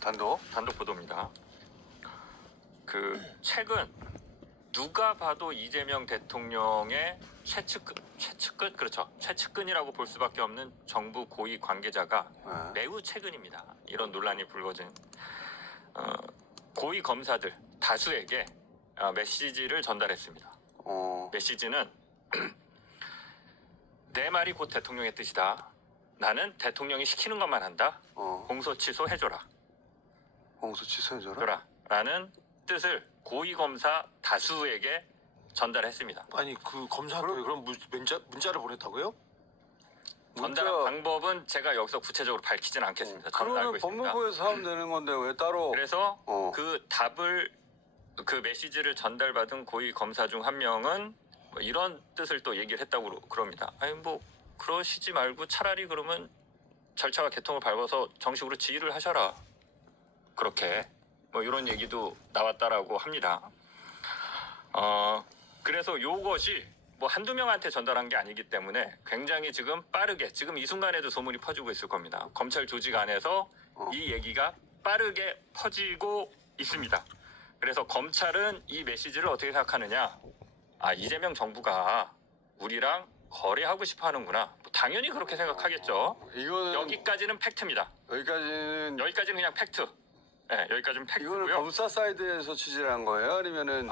단독 보도입니다. 최근 누가 봐도 이재명 대통령의 최측근이라고 볼 수밖에 없는 정부 고위 관계자가 매우 최근입니다. 이런 논란이 불거진 고위 검사들 다수에게 메시지를 전달했습니다. 메시지는 내 말이 곧 대통령의 뜻이다. 나는 대통령이 시키는 것만 한다. 공소 취소해줘라. 공소 취소해줘라? 라는 뜻을 고위검사 다수에게 전달했습니다. 아니 그 검사한테 그럼 문자를 보냈다고요? 전달한 방법은 제가 여기서 구체적으로 밝히진 않겠습니다. 저는 알고 그거는 있습니다. 법무부에서 하면 되는 건데 왜 따로? 그래서 그 메시지를 전달받은 고위 검사 중 한 명은 뭐 이런 뜻을 또 얘기를 했다고 그럽니다. 아니 뭐 그러시지 말고 차라리 그러면 절차와 개통을 밟아서 정식으로 지휘를 하셔라. 그렇게 뭐 이런 얘기도 나왔다라고 합니다. 그래서 요것이 뭐 한두 명한테 전달한 게 아니기 때문에 굉장히 지금 빠르게 지금 이 순간에도 소문이 퍼지고 있을 겁니다. 검찰 조직 안에서 이 얘기가 빠르게 퍼지고 있습니다. 그래서 검찰은 이 메시지를 어떻게 생각하느냐? 이재명 정부가 우리랑 거래하고 싶어 하는구나. 뭐 당연히 그렇게 생각하겠죠. 이거는 여기까지는 팩트입니다. 여기까지는 그냥 팩트. 네, 여기까지는 팩트고요. 이거는 검사 사이드에서 취재를 한 거예요? 아니면은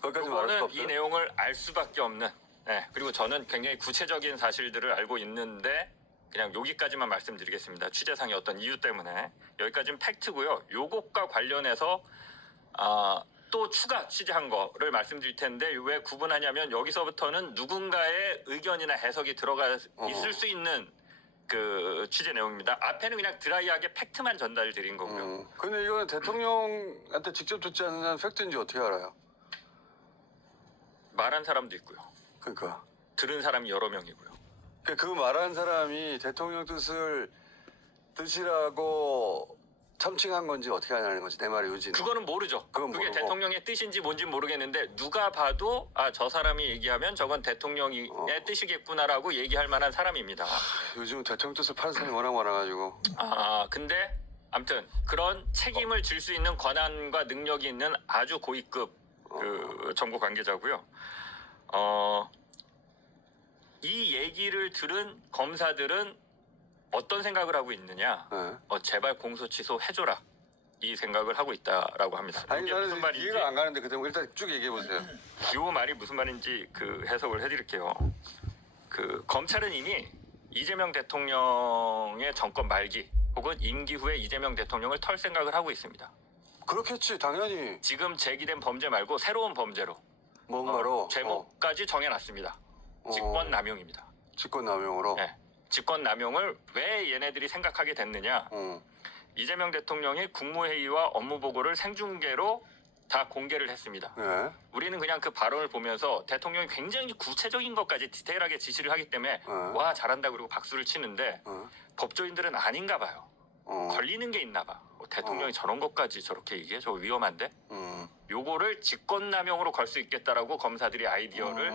거기까지 말할 수 이거는 없어요? 이 내용을 알 수밖에 없는. 네, 그리고 저는 굉장히 구체적인 사실들을 알고 있는데 그냥 여기까지만 말씀드리겠습니다. 취재상의 어떤 이유 때문에 여기까지는 팩트고요. 요것과 관련해서 또 추가 취재한 거를 말씀드릴 텐데 왜 구분하냐면 여기서부터는 누군가의 의견이나 해석이 들어가 있을 수 있는 그 취재 내용입니다. 앞에는 그냥 드라이하게 팩트만 전달드린 거고요. 근데 이거는 대통령한테 직접 듣지 않는 팩트인지 어떻게 알아요? 말한 사람도 있고요. 그러니까 들은 사람이 여러 명이고요. 그 말한 사람이 대통령 뜻을 뜻이라고 참칭한 건지 어떻게 하냐는 거지. 내 말의 의지는. 그거는 모르죠. 그건 그게 모르고. 대통령의 뜻인지 뭔지 모르겠는데 누가 봐도 저 사람이 얘기하면 저건 대통령의 뜻이겠구나라고 얘기할 만한 사람입니다. 요즘 대통령 뜻을 파는 사람이 워낙 많아가지고. 근데 아무튼 그런 책임을 질 수 있는 권한과 능력이 있는 아주 고위급 그 정부 관계자고요. 이 얘기를 들은 검사들은 어떤 생각을 하고 있느냐? 제발 공소 취소 해줘라. 이 생각을 하고 있다라고 합니다. 아니 이게 나는 무슨 말인지 이해가 안 가는데 그때 일단 쭉 얘기해 보세요. 요 말이 무슨 말인지 그 해석을 해드릴게요. 그 검찰은 이미 이재명 대통령의 정권 말기 혹은 임기 후에 이재명 대통령을 털 생각을 하고 있습니다. 그렇겠지 당연히. 지금 제기된 범죄 말고 새로운 범죄로 뭔가로 제목까지 정해놨습니다. 직권남용입니다. 직권남용으로. 네. 직권남용을 왜 얘네들이 생각하게 됐느냐? 이재명 대통령이 국무회의와 업무보고를 생중계로 다 공개를 했습니다. 네. 우리는 그냥 그 발언을 보면서 대통령이 굉장히 구체적인 것까지 디테일하게 지시를 하기 때문에 와 잘한다 그리고 박수를 치는데 법조인들은 아닌가 봐요. 걸리는 게 있나 봐. 대통령이 저런 것까지 저렇게 얘기해? 저거 위험한데? 요거를 직권남용으로 걸 수 있겠다라고 검사들이 아이디어를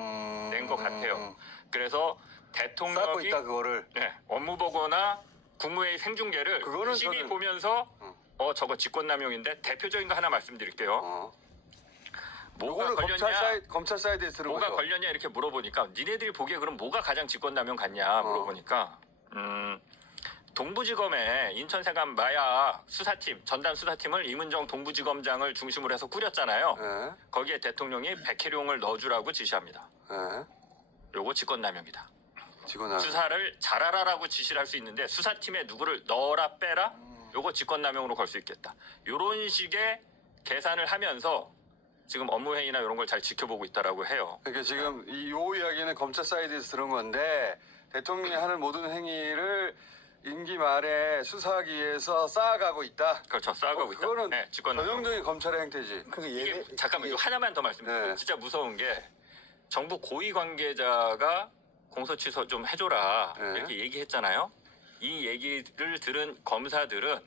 낸 것 같아요. 그래서 대통령이 쌓고 있다 그거를. 업무보고나 국무회의 생중계를 유심히 보면서 저거 직권남용인데 대표적인 거 하나 말씀드릴게요. 뭐가 걸렸냐? 검찰 사이드에서 들은 뭐가 거죠. 걸렸냐 이렇게 물어보니까 니네들이 보기에 그럼 뭐가 가장 직권남용 같냐 물어보니까 동부지검에 인천세관 마약 수사팀 전담 수사팀을 이문정 동부지검장을 중심으로 해서 꾸렸잖아요. 거기에 대통령이 백혜룡을 넣어주라고 지시합니다. 요거 직권남용이다. 수사를 잘하라라고 지시를 할 수 있는데 수사팀에 누구를 넣어라 빼라 요거 직권남용으로 걸 수 있겠다. 요런 식의 계산을 하면서 지금 업무회의나 이런 걸 잘 지켜보고 있다라고 해요. 그러니까 지금 요 이야기는 검찰 사이드에서 들은 건데 대통령이 하는 모든 행위를 임기 말에 수사하기 위해서 쌓아가고 있다. 그렇죠. 쌓아가고 있다. 그거는 직권남용. 전형적인 검찰의 행태지. 이게 잠깐만 이거 하나만 더 말씀드릴게요. 진짜 무서운 게 정부 고위 관계자가 공소 취소 좀 해줘라 이렇게 얘기했잖아요. 이 얘기를 들은 검사들은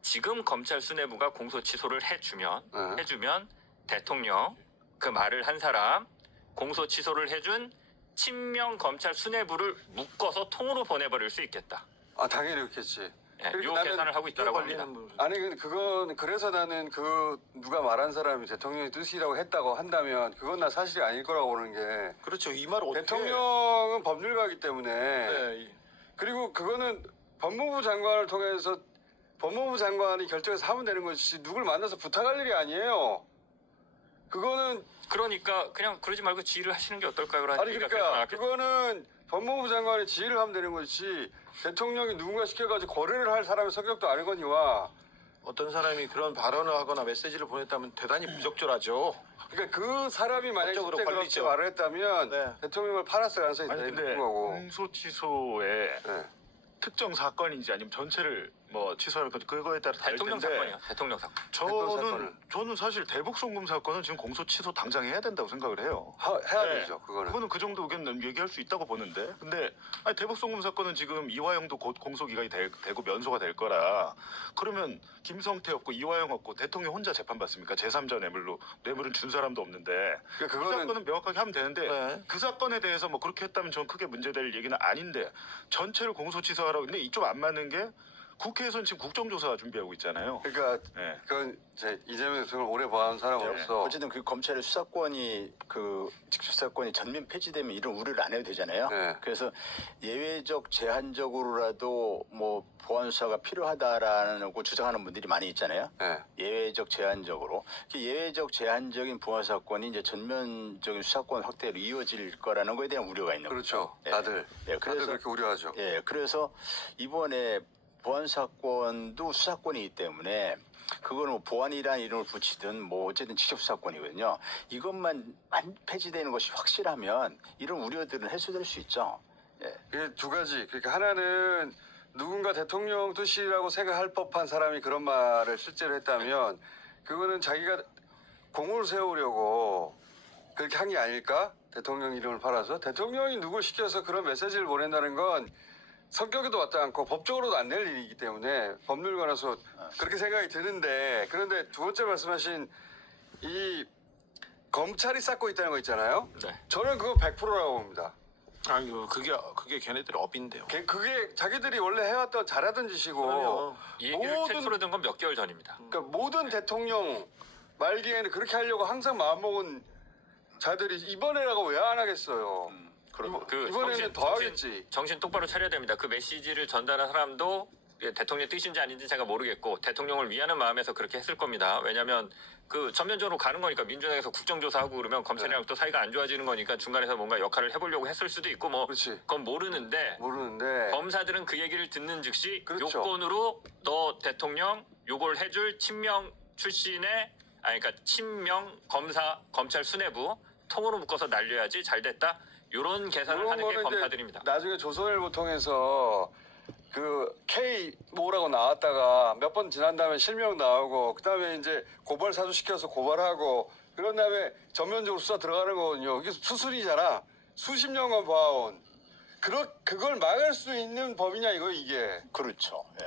지금 검찰 수뇌부가 공소 취소를 해주면 대통령 그 말을 한 사람 공소 취소를 해준 친명 검찰 수뇌부를 묶어서 통으로 보내버릴 수 있겠다. 당연히 그렇겠지. 예, 그리고 요 나는 계산을 하고 있다라고 합니다. 관리는 뭐- 아니 그건 그래서 나는 그 누가 말한 사람이 대통령의 뜻이라고 했다고 한다면 그건 나 사실이 아닐 거라고 보는 게 그렇죠. 이 말을 어떻게 대통령은 법률가이기 때문에 네, 그리고 그거는 법무부 장관을 통해서 법무부 장관이 결정해서 하면 되는 것이지 누굴 만나서 부탁할 일이 아니에요. 그거는 그러니까 그냥 그러지 말고 지휘를 하시는 게 어떨까요라는 아니 얘기가 그러니까 나왔겠죠. 그거는 법무부 장관이 지휘를 하면 되는 것이지 대통령이 누군가 시켜가지고 거래를 할 사람의 성격도 아니거니와 어떤 사람이 그런 발언을 하거나 메시지를 보냈다면 대단히 부적절하죠. 그러니까 그 사람이 만약 법적으로 실제 그렇게 걸리죠. 말을 했다면 네. 대통령을 팔았을 가능성이 아니 되는 근데 거고. 공소취소에 네. 특정 사건인지 아니면 전체를 뭐 취소할 건지 그거에 따라 다를 대통령 텐데 사건이요. 대통령 사건. 저는 사실 대북 송금 사건은 지금 공소 취소 당장 해야 된다고 생각을 해요. 해야 네. 되죠 그거는. 그거는 그 정도 의견 얘기할 수 있다고 보는데 근데 아니, 대북 송금 사건은 지금 이화영도 곧 공소 기각이 되고 면소가 될 거라 그러면 김성태 없고 이화영 없고 대통령 혼자 재판 받습니까? 제3자 뇌물은 준 사람도 없는데 그러니까 그 그거는 사건은 명확하게 하면 되는데 네. 그 사건에 대해서 뭐 그렇게 했다면 전 크게 문제될 얘기는 아닌데 전체를 공소 취소하라고 근데 이 좀 안 맞는 게 국회에서는 지금 국정조사 준비하고 있잖아요. 그러니까 네. 그건 제 이재명 대통령을 오래 봐온 사람으로서 어쨌든 그 검찰의 수사권이 그 직접 수사권이 전면 폐지되면 이런 우려를 안 해도 되잖아요. 네. 그래서 예외적 제한적으로라도 뭐 보안 수사가 필요하다라고 주장하는 분들이 많이 있잖아요. 네. 예외적 제한적으로 그 예외적 제한적인 보안 수사권이 이제 전면적인 수사권 확대로 이어질 거라는 거에 대한 우려가 있는 그렇죠. 거죠. 예. 다들 예, 다들 그래서 그렇게 우려하죠. 예, 그래서 이번에 보안 사건도 수사권이기 때문에 그거는 뭐 보안이라는 이름을 붙이든 뭐 어쨌든 직접 수사권이거든요. 이것만 안 폐지되는 것이 확실하면 이런 우려들은 해소될 수 있죠. 예. 이게 두 가지. 그러니까 하나는 누군가 대통령 뜻이라고 생각할 법한 사람이 그런 말을 실제로 했다면 그거는 자기가 공을 세우려고 그렇게 한 게 아닐까? 대통령 이름을 팔아서 대통령이 누굴 시켜서 그런 메시지를 보낸다는 건 성격에도 맞지 않고 법적으로도 안 될 일이기 때문에 법률가라서 그렇게 생각이 드는데 그런데 두 번째 말씀하신 이 검찰이 쌓고 있다는 거 있잖아요. 네. 저는 그거 100%라고 봅니다. 아이고 그게 걔네들의 업인데요. 그게 자기들이 원래 해왔던 잘하던 짓이고 그럼요. 이 얘기를 모든- 최초로 든 건 몇 개월 전입니다. 그러니까 모든 대통령 말기에는 그렇게 하려고 항상 마음먹은 자들이 이번에라고 왜 안 하겠어요. 이번에는 더 하겠지. 정신 똑바로 차려야 됩니다. 그 메시지를 전달한 사람도 대통령의 뜻인지 아닌지 제가 모르겠고 대통령을 위하는 마음에서 그렇게 했을 겁니다. 왜냐하면 그 전면적으로 가는 거니까 민주당에서 국정조사하고 그러면 검찰이랑 또 사이가 안 좋아지는 거니까 중간에서 뭔가 역할을 해보려고 했을 수도 있고 뭐 그렇지. 그건 모르는데 모르는데 검사들은 그 얘기를 듣는 즉시 그렇죠. 요건으로 너 대통령 요걸 해줄 친명 출신의 그러니까 친명 검찰 수뇌부 통으로 묶어서 날려야지 잘 됐다. 요런 계산을 이런 하는 게 거는 이제 검사들입니다. 나중에 조선일보 통해서 그 K 뭐라고 나왔다가 몇 번 지난 다음에 실명 나오고 그 다음에 이제 고발 사주 시켜서 고발하고 그런 다음에 전면적으로 수사 들어가는 거거든요. 이게 수순이잖아. 수십 년간 봐온. 그걸 막을 수 있는 법이냐 이거 이게. 그렇죠. 예.